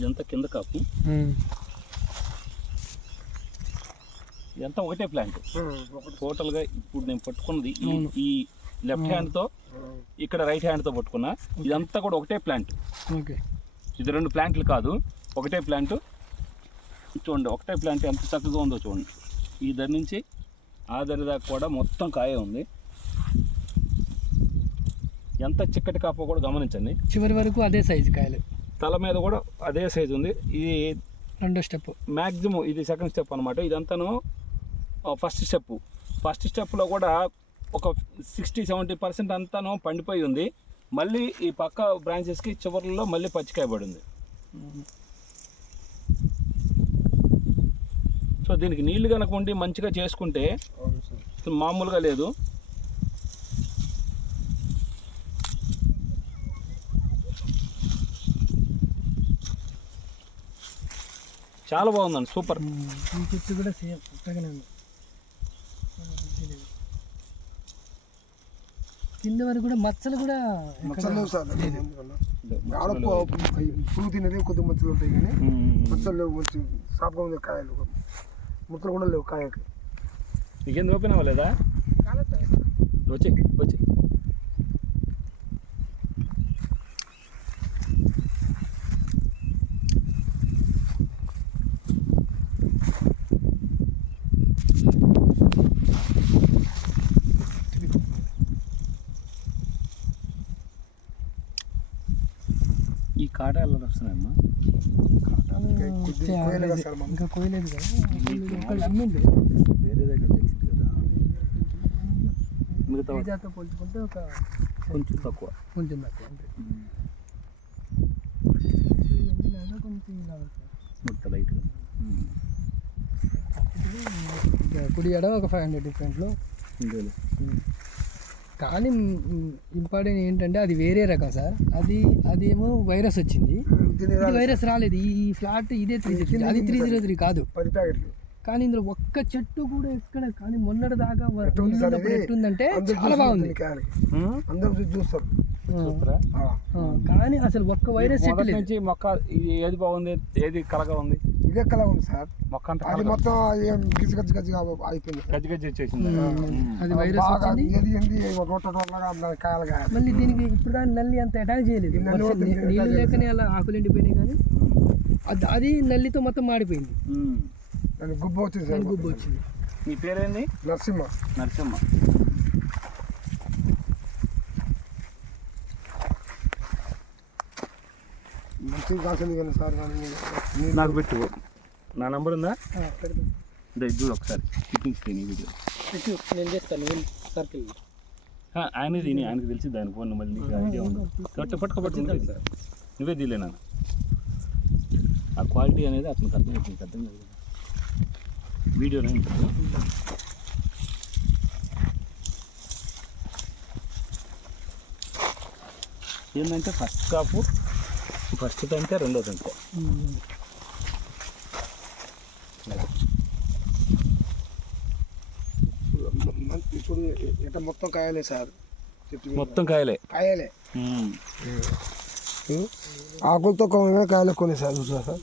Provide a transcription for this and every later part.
ఇదంతా కింద కాపు. ఇదంతా ఒకటే ప్లాంట్. టోటల్గా ఇప్పుడు నేను పట్టుకున్నది ఈ- లెఫ్ట్ హ్యాండ్తో ఇక్కడ రైట్ హ్యాండ్తో పట్టుకున్నా. ఇదంతా కూడా ఒకటే ప్లాంట్ ఓకే. ఇది రెండు ప్లాంట్లు కాదు ఒకటే ప్లాంట్ చూడండి ఒకటే ప్లాంట్ ఎంత చక్కగా ఉందో చూడండి. ఈ దరి నుంచి ఆ దరి దాకా కూడా మొత్తం కాయ ఉంది. ఎంత చిక్కటి కాపో కూడా గమనించండి. చివరి వరకు అదే సైజు కాయలు. తల మీద కూడా అదే సైజు ఉంది. ఇది రెండో స్టెప్ మ్యాక్సిమం ఇది సెకండ్ స్టెప్ అనమాట ఇదంతాను ఫస్ట్ స్టెప్ ఫస్ట్ స్టెప్లో కూడా ఒక సిక్స్టీ సెవెంటీ పర్సెంట్ అంతాను పండిపోయి ఉంది. మళ్ళీ ఈ పక్క బ్రాంచెస్కి చివర్లలో మళ్ళీ పచ్చికాయ పడింది. సో దీనికి నీళ్ళు కనుక ఉండి మంచిగా చేసుకుంటే మామూలుగా లేదు. చాలా బాగుందండి సూపర్. ఈ చెట్టు కూడా సేమ్ ఉంది. కింద వరకు కూడా మచ్చలు కూడా మచ్చలు లేవు సార్ ఆడ పువ్వు తినేది కొద్ది మచ్చలు ఉంటాయి కానీ మచ్చలు లేవు మంచి సాఫ్గా ఉంది కాయలు. ముచ్చలు కూడా లేవు కాయకి. నీకేం ఓపెన్ అవ్వలేదా? వచ్చి వచ్చి. ఈ కాట ఎలా వస్తున్నాయమ్మా. ఇంకా కోయలేదు కదా? అమ్మిండు వేరే దగ్గర తెలిసింది కదా? మిగతా పోల్చుకుంటే ఒక కొంచెం తక్కువ. కొంచెం తక్కువ కొంచెం ఇలా లైట్గా ఇంకా కుడి ఎడ ఒక ఫైవ్ హండ్రెడ్ డిఫరెంట్లో కానీ ఇంపార్టెంట్ ఏంటంటే అది వేరే రకం సార్. అది అదేమో వైరస్ వచ్చింది. వైరస్ రాలేదు. ఈ ఫ్లాట్ ఇదే త్రీ జీరో అది త్రీ జీరో త్రీ కాదు. పది ప్యాకెట్లు. కానీ ఇందులో ఒక్క చెట్టు కూడా ఎక్కడ? కానీ మొన్నటి దాకా? ఎట్టుందంటే చాలా చూస్తారు బాగుంది. చూస్తారు కానీ అసలు ఒక్క వైరస్ నుంచి మొక్క ఏది బాగుంది ఏది కలగా ఉంది? ఇదే కళ ఉంది సార్? మొక్క అది మొత్తం ఏం గిజ గజ్జ గజ్జగా అయిపోయింది. గజ్జి గజ్జి వచ్చేసింది అది వైరస్ వచ్చింది. ఏది ఏంది? రొట్ట రొట్టలాగా దాని కాయలు కాయ మళ్ళీ దీనికి ఇప్పుడు దాని నల్లి అంత అటాక్ చేయలేదు. నీళ్ళు. లేకనే అలా ఆకులు ఎండిపోయినాయి కానీ అది అది నల్లితో మొత్తం మాడిపోయింది. గుబ్బ వచ్చింది సార్ గుబ్బు వచ్చింది. నీ పేరేంది? నరసింహ. నరసింహ. కాసింది కానీ సార్ కానీ నాకు పెట్టు. నా నంబర్ ఉందా. ఇదే చూడు ఒకసారి. కిడ్నీస్ తిని వీడియో. పెట్టు, నేను చేస్తాను సర్కిల్ ఆయన తిని ఆయనకు తెలిసి దాని ఫోన్ మళ్ళీ నీకు ఐడియా ఉంది. పట్టు పట్టుకో పట్టు నువ్వే తీ. నువ్వే తీలేనా ఆ క్వాలిటీ అనేది అతనికి అర్థం అవుతుంది నీకు అర్థం కాదు కదా. వీడియోనే ఉంటుంది. ఏంటంటే ఫస్ట్ కాపు ఫస్ట్ తంటే రెండో తంటే మంచి చూడు ఇట మొత్తం కాయలే సార్. మొత్తం కాయలే. కాయలే? ఆకులతో కొమ్మ కాయలు కొన్ని సార్ చూసా సార్?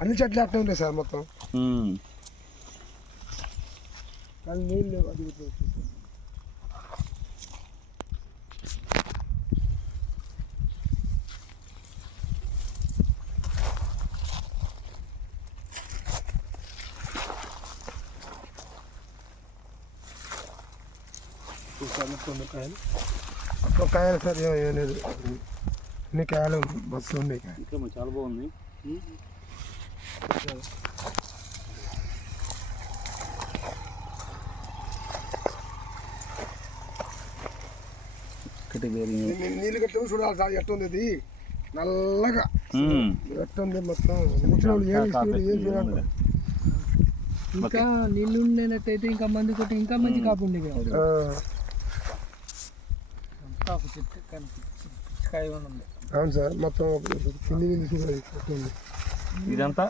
అన్ని చెట్లు అట్టే ఉంటాయి సార్ మొత్తం. కానీ నీళ్ళు లేవు అది ఉన్న కాయలు. మొత్తం కాయలు సార్ ఏం లేదు. అన్ని కాయలు బస్సు మరి చాలా బాగుంది. ఒకటి వేరే నీ- నీళ్ళు కట్టే చూడాలి సార్ ఎట్టుంది ఇది? నల్లగా. ఎట్టుంది మొత్తం? ఏం ఇంకా నీళ్ళు ఉండేటట్టయితే ఇంకా మంది కొట్టి ఇంకా మంచి కాపు ఉండేది ఆ, కాపు చెట్టు కానీ కాయ ఉంది అవును సార్ మొత్తం కింది ఎట్టుంది ఇదంతా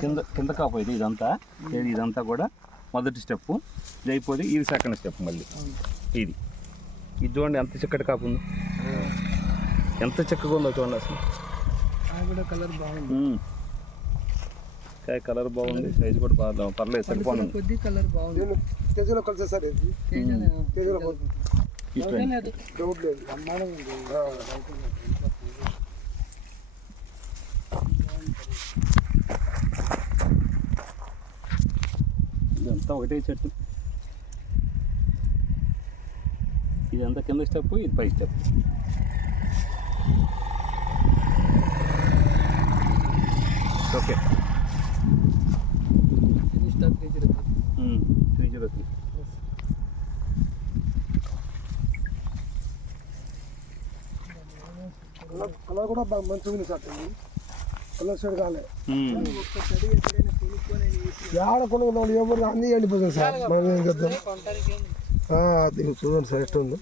కింద కింద కాపు ఇది ఇదంతా. ఇది ఇదంతా కూడా మొదటి స్టెప్ ఇది అయిపోతే ఇది సెకండ్ స్టెప్ మళ్ళీ. ఇది. ఇది చూడండి ఎంత చిక్కటి కాపు ఉందో. ఎంత చిక్కగా ఉందో చూడండి అసలు. కూడా కలర్ బాగుంది. కాయ కలర్ బాగుంది సైజు కూడా బాగా పర్లేదు సరిపోను. కొద్ది కలర్ బాగుంది. తేజలో కలిసే సార్ ఇది. తేజలో ఇష్టం డౌట్ లేదు బ్రహ్మాండంగా ఉంది ఆ, ఇదంతా ఒకటే చెట్టు ఇదంతా కింద స్టెప్ ఇది పై స్టెప్ ఓకే ఇది stock three zero three zero three colour కూడా బాగా మంచిగా ఉంది సార్ కలర్ షేడ్ కాలే. ఏడ కొనుక్కున్నాడు ఎవరు? అన్నీ ఎండిపోతుంది సార్. మనం ఏం చేద్దాం చూడండి సార్ ఎట్లా ఉందో.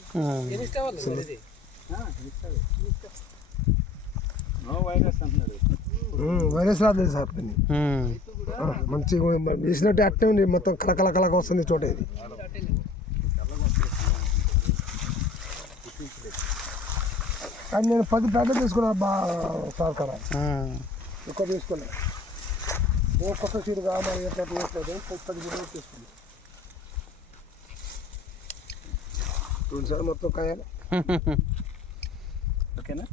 వైరస్ రాలేదు సార్ దీన్ని. మంచిగా వేసినట్టు అట్టే ఉంది. మొత్తం కలకల కలక వస్తుంది చోట ఇది. అండ్ నేను పది ప్యాకెట్ తీసుకున్నా బా సార్ కదా తీసుకున్నా. ఓ కొత్త చీర కావాలి ఎట్లా తీసుకోలేదు పది గుడ్లు తీసుకున్నా. తీసుకున్నాను రెండుసార్లు మొత్తం కాయాలి. ఓకేనా?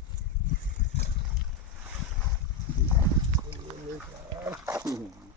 Mm-hmm.